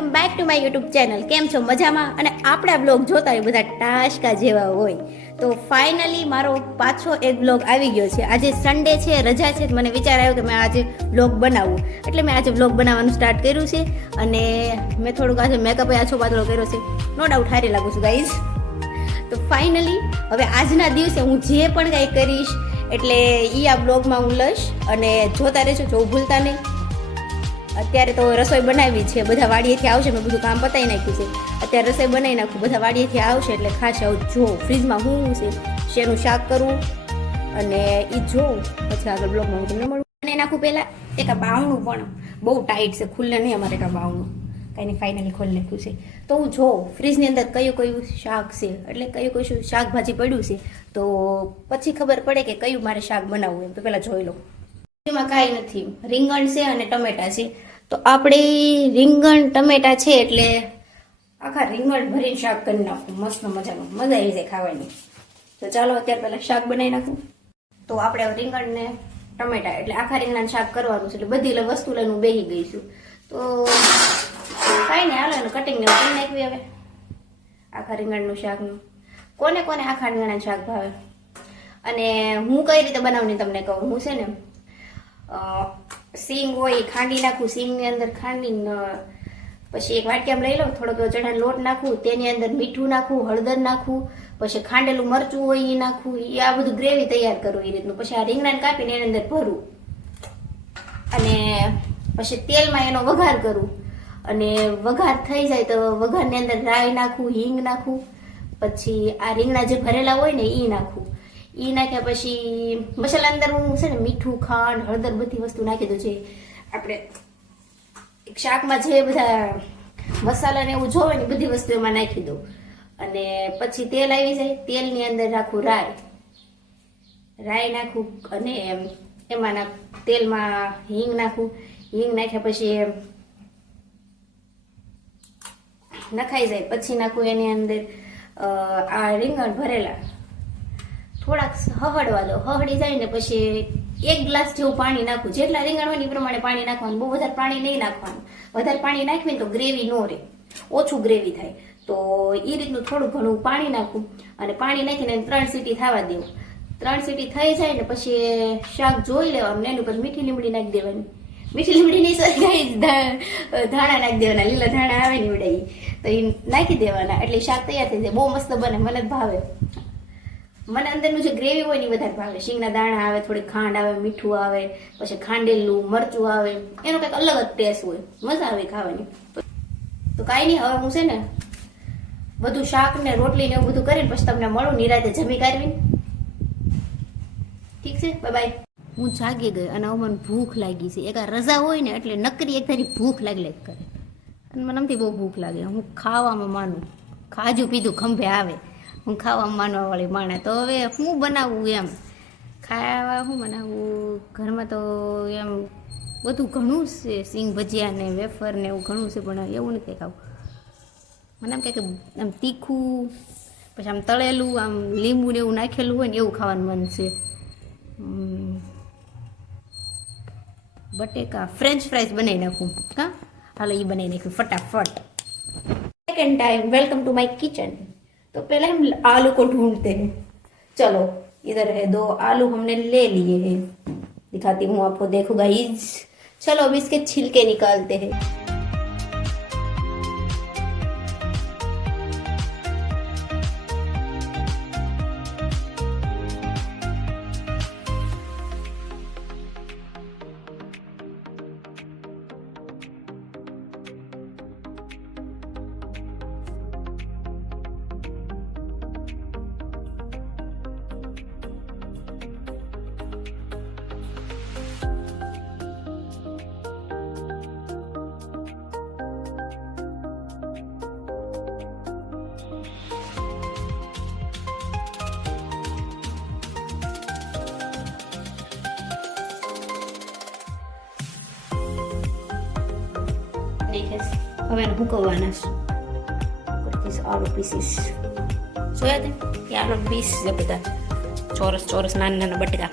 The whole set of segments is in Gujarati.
Welcome back to my YouTube channel. કેમ છો? મજામાં? અને આપણા બ્લોગ જોતા હોય બધા ટાશકા જેવા હોય તો ફાઇનલી મારો પાછો એક બ્લોગ આવી ગયો છે. આજે સન્ડે છે, રજા છે. મને વિચાર આવ્યો કે મેં આજે બ્લોગ બનાવું, એટલે મેં આજે બ્લોગ બનાવવાનું સ્ટાર્ટ કર્યું છે. અને મેં થોડુંક આજે મેકઅપ આછો પાતળો કર્યો છે. નો ડાઉટ હારી લાગુ છું ગાઈઝ. તો ફાઇનલી હવે આજના દિવસે હું જે પણ કંઈ કરીશ એટલે એ આ બ્લોગમાં હું લઈશ અને જોતા રહેજો. જો ભૂલતા નહીં. અત્યારે તો રસોઈ બનાવી છે, બધા વાડીએથી આવશે. મેં બધું કામ પતાવી નાખ્યું છે. અત્યારે રસોઈ બનાવી નાખું, બધા વાડીએથી આવશે એટલે ખાસ આવું જો ફ્રીજમાં હું છે શેનું શાક કરવું અને એ જોઉં પછી આગળ બ્લોગમાં હું તમને મળું. અને નાખું પહેલાં એક આ બાવણું પણ બહુ ટાઈટ છે, ખુલ્લે નહીં અમારે એક આ બાવણું કાંઈ ફાઇનલી ખોલી નાખ્યું છે. તો હું જોઉં ફ્રીજની અંદર કયું કયું શાક છે, એટલે કયું કયું શાકભાજી પડ્યું છે, તો પછી ખબર પડે કે કયું મારે શાક બનાવવું એમ. તો પહેલાં જોઈ લઉં. એમાં કાંઈ નથી, રીંગણ છે અને ટમેટા છે. તો આપણે રીંગણ ટમેટા છે એટલે આખા રીંગણ ભરીને શાક કરી નાખું મસ્ત મજાનું, મજા આવી જાય ખાવાની. તો ચાલો અત્યારે પહેલાં શાક બનાવી નાખું. તો આપણે રીંગણ ને ટમેટા એટલે આખા રીંગણાનું શાક કરવાનું છે, એટલે બધી વસ્તુ લઈને હું બેસી ગઈ છું. તો કાંઈ નહીં, હાલો એનું કટિંગ ને કરી નાખવી. હવે આખા રીંગણનું શાકનું કોને કોને આખા રીંગણાનું શાક ભાવે અને હું કઈ રીતે બનાવું તમને કહું. હું છે ને સિંગ હોય ખાંડી નાખું, સિંગની અંદર ખાંડીને પછી એક વાટકામાં લઈ લઉં, થોડોક ચણાનો લોટ નાખું, તેની અંદર મીઠું નાખું, હળદર નાખું, પછી ખાંડેલું મરચું હોય એ નાખું. એ આ બધું ગ્રેવી તૈયાર કરું એ રીતનું. પછી આ રીંગણાને કાપીને એની અંદર ભરું અને પછી તેલમાં એનો વઘાર કરું. અને વઘાર થઈ જાય તો વઘારની અંદર રાઈ નાખું, હિંગ નાખું, પછી આ રીંગણા જે ભરેલા હોય ને એ નાખું. એ નાખ્યા પછી મસાલા અંદર હું છે ને મીઠું, ખાંડ, હળદર બધી વસ્તુ નાખી દઉં છે. આપણે શાકમાં જે બધા મસાલા ને એવું જોવે ને બધી વસ્તુ એમાં નાખી દઉં. અને પછી તેલ આવી જાય, તેલની અંદર નાખું રાઈ નાખું અને એમાં તેલમાં હિંગ નાખું. હિંગ નાખ્યા પછી નખાઈ જાય પછી નાખું એની અંદર આ રીંગણ ભરેલા, થોડાક હહડવા દો. હહડી જાય ને પછી 1 ગ્લાસ જેવું પાણી નાખું. જેટલા રીંગણ હોય ને એ પ્રમાણે પાણી નાખવાનું. બહુ વધારે પાણી નહીં નાખવાનું. વધારે પાણી નાખીને તો ગ્રેવી ન રહે, ઓછું ગ્રેવી થાય. તો એ રીતનું થોડું ઘણું પાણી નાખું અને પાણી નાખીને 3 સીટી થવા દેવું. 3 સીટી થઈ જાય ને પછી શાક જોઈ લેવાનું. એની ઉપર મીઠી લીમડી નાખી દેવાની. મીઠી લીમડી નહીં, સોરી, ધાણા નાખી દેવાના. લીલા ધાણા આવે ને ઉડાઈ તો એ નાખી દેવાના એટલે શાક તૈયાર થઈ જાય. બહુ મસ્ત બને, મને જ ભાવે. મને અંદરનું જે ગ્રેવી હોય ને એ વધારે ભાવે. શીંગના દાણા આવે, થોડી ખાંડ આવે, મીઠું આવે, પછી ખાંડેલું મરચું આવે, એનો કંઈક અલગ જ ટેસ્ટ હોય, મજા આવે ખાવાની. તો કાંઈ નહીં, હવે હું છે ને બધું શાક ને રોટલી ને એવું બધું કરીને પછી તમને મળું નિરાતે જમી કાઢવીને. ઠીક છે, બાય બાય. હું જાગી ગઈ અને હવે મને ભૂખ લાગી છે. એક આ રજા હોય ને એટલે નકરી એક તારી ભૂખ લાગી કરે અને મને આમથી બહુ ભૂખ લાગે. હું ખાવામાં માનું, ખાજું પીધું ખંભે આવે. હું ખાવામાં માનવા વાળી માણસ. તો હવે શું બનાવવું એમ, ખાવા શું બનાવવું? ઘરમાં તો એમ બધું ઘણું છે, સિંગ ભજીયા ને વેફર ને એવું ઘણું છે, પણ એવું નથી ખાવું. મને આમ કે આમ તીખું, પછી આમ તળેલું, આમ લીંબુ ને એવું નાખેલું હોય ને એવું ખાવાનું મન છે. બટેકા ફ્રેન્ચ ફ્રાઈઝ બનાવી નાખું. હા, હાલો એ બનાવી નાખ્યું ફટાફટ. Second time welcome to my kitchen. तो पहले हम आलू को ढूंढते हैं. चलो इधर है 2 आलू हमने ले लिए हैं, दिखाती हूँ आपको, देखो गाइस. चलो अब इसके छिलके निकालते हैं. હવે એને હુકવવાના છે. આલુ પીસીસ જોયા તે એ આલુ પીસ છે, બધા ચોરસ ચોરસ નાના નાના બટેકા.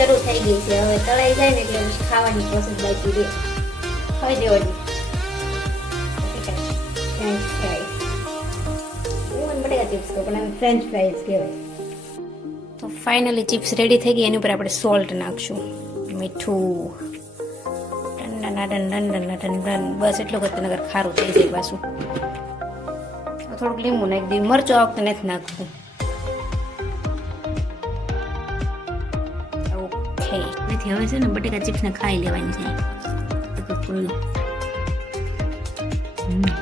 શરૂ થઈ ગઈ છે. હવે તળાઈ જાય ને એટલે પછી ખાવાની પ્રોસેસ બાકી રહે. ખાઈ દેવાની ફ્રેન્ચ ફ્રાઈઝ. હું બટેકા ચિપ્સ કહું પણ આમ ફ્રેન્ચ ફ્રાઈઝ કહેવાય. તો ફાઇનલી ચિપ્સ રેડી થઈ ગઈ. એની ઉપર આપણે સોલ્ટ નાખશું, મીઠું, બસ એટલું કરતા નગર ખારું થઈ જાય. પાછું થોડુંક લીંબુ નાખી દઈએ. મરચું આ વખતે નથી નાખવું. ઓકે, નથી હવે છે ને બટેકા ચિપ્સ ને ખાઈ લેવાની છે.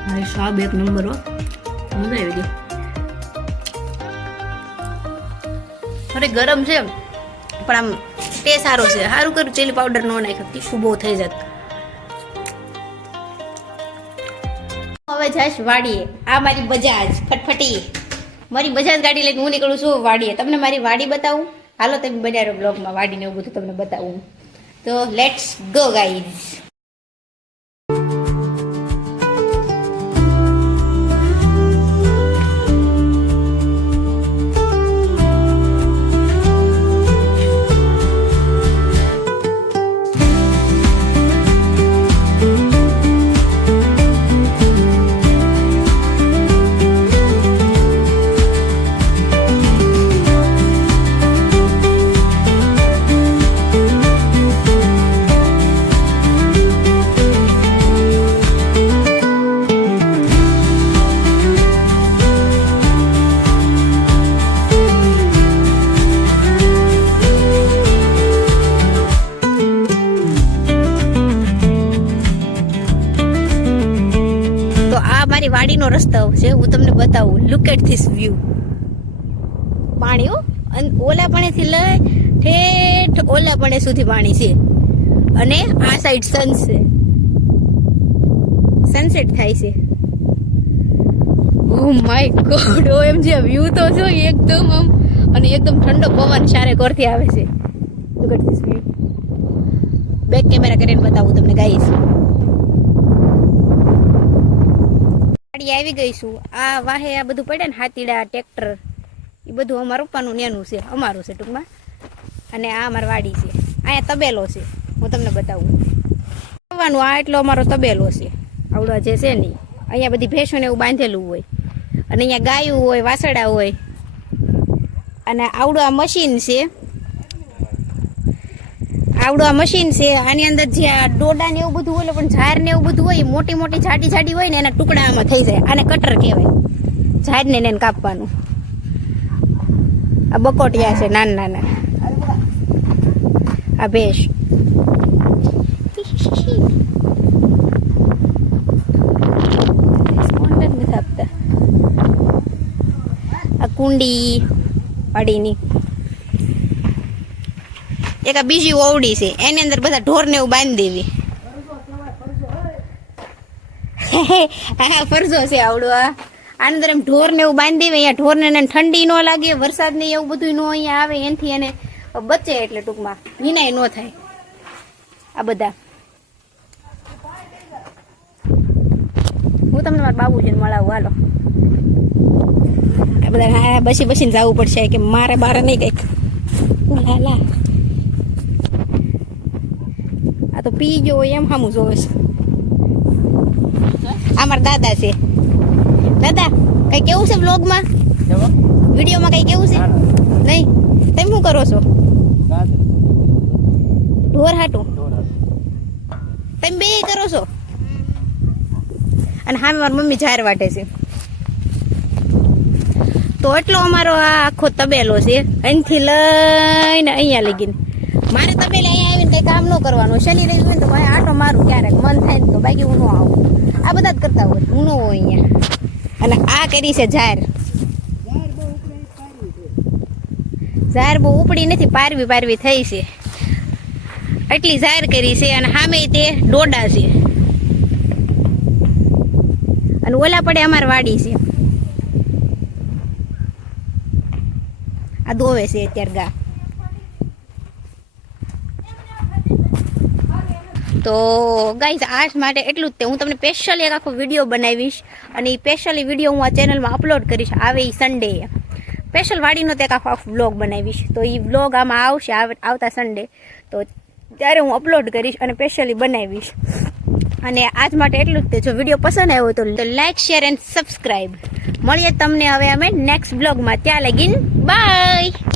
મારી સ્વાદ એક નંબર હો, મજા આવી ગઈ. અરે ગરમ છે પણ આમ ટેસ્ટ સારો છે. સારું કર્યું ચીલી પાવડર ન નાખ્યો, તીખું બહુ થઈ જાય. હવે જાશ વાડીએ. આ મારી બજાજ ફટફટી, મારી બજાજ ગાડી લઈને હું નીકળું છું વાડીએ. તમને મારી વાડી બતાવું? હાલો તમે બનાવ્યો બ્લોગમાં વાડીને એવું બધું તમને બતાવું. તો લેટ્સ ગો ગાઈઝ. મારી વાડીનો રસ્તો છે, હું તમને બતાવું. Look at this view. પાણી અને ઓલા પાણીથી લઈ ઠેઠ ઓલા પાણી સુધી પાણી છે. અને આ સાઈડ સનસેટ થાય છે. ઓ માય ગોડ, એમ જે વ્યૂ તો જો એકદમ આમ, અને એકદમ ઠંડો પવન ચારે કોરથી આવે છે. Look at this view. Back camera કરીને બતાવું તમને ગાઈસ. આવી ગઈ છું. આ વાહે આ બધું પડે ને, હાથીડા, ટ્રેક્ટર, એ બધું અમારું પપ્પાનું નેનું છે, અમારું છે ટૂંકમાં. અને આ અમારી વાડી છે. અહીંયા તબેલો છે, હું તમને બતાવું. આ એટલો અમારો તબેલો છે. આવડો જે છે ને, અહીંયા બધી ભેંસોને એવું બાંધેલું હોય, અને અહીંયા ગાયું હોય, વાસડા હોય. અને આવડું આ મશીન છે, આની અંદર જે ડોડા ને એવું બધું હોય, પણ ઝાડ ને એવું બધું હોય, મોટી મોટી જાડી હોય ને, એના ટુકડા આમાં થઈ જાય. આને કટર કહેવાય, ઝાડ ને એને કાપવાનું. આ બકોટિયા છે નાના. આ ભેંસ. આ કુંડી પાડીની. એક આ બીજી ઓવડી છે, એની અંદર બધા ઢોર ને એવું બાંધી દેવી. હા, ફરજો છે આવડો. આની અંદર એમ ઢોર ને એવું બાંધી દેવી. અહીંયા ઢોર ને ઠંડી ન લાગે, વરસાદ ને એવું બધું ન અહીંયા આવે, એનાથી એને બચે. એટલે ટૂંકમાં વિનાય ન થાય. આ બધા હું તમને મારા બાબુજીને મળાવું. હાલો, આ બધા હા બસીને જવું પડશે કે મારે બારે નહીં કઈક. લાલા આ તો પી ગયો એમ સામું જોવે છે. આ મારા દાદા છે. દાદા કઈ કેવું છે બ્લોગમાં, વિડીયોમાં કઈ કેવું છે? નહીં, તમે શું કરો છો? ઢોર હાટું તમે બે કરો છો? અને હા, મારી મમ્મી ઝાર વાટે છે. તો એટલો અમારો આ આખો તબેલો છે, અહીંથી લઈને અહીંયા લગીને. મારે તબેલે અહીંયા આવીને કઈ કામ ન કરવાનું. શનિ રવિ હોય તો ભાઈ આટો મારું ક્યારેક મન થાય ને, તો બાકી હું ન આવું. આ બધા જ કરતા હોય, હું ન હોય અહીંયા. અને આ કરી છે ઝાર. ઝાર બહુ ઉપડી નથી, પારવી થઈ છે. એટલી ઝાર કરી છે. અને સામે તે ડોડા છે. અને ઓલા પડે અમાર વાડી છે. આ દોવે છે અત્યારે ગા. તો ગાઈઝ આજ માટે એટલું જ તે. હું તમને સ્પેશિયલી એક આખો વિડીયો બનાવીશ, અને એ સ્પેશિયલી વિડીયો હું આ ચેનલમાં અપલોડ કરીશ. આવે એ સન્ડે. સ્પેશિયલ વાડીનો તે આખો વ્લોગ બનાવીશ. તો એ વ્લોગ આમાં આવશે આવતા સન્ડે, તો ત્યારે હું અપલોડ કરીશ અને સ્પેશિયલી બનાવીશ. અને આજ માટે એટલું જ. જો વિડીયો પસંદ આવ્યો તો લાઈક, શેર એન્ડ સબસ્ક્રાઈબ. મળીએ તમને હવે અમે નેક્સ્ટ બ્લોગમાં. ત્યાં લગીન બાય.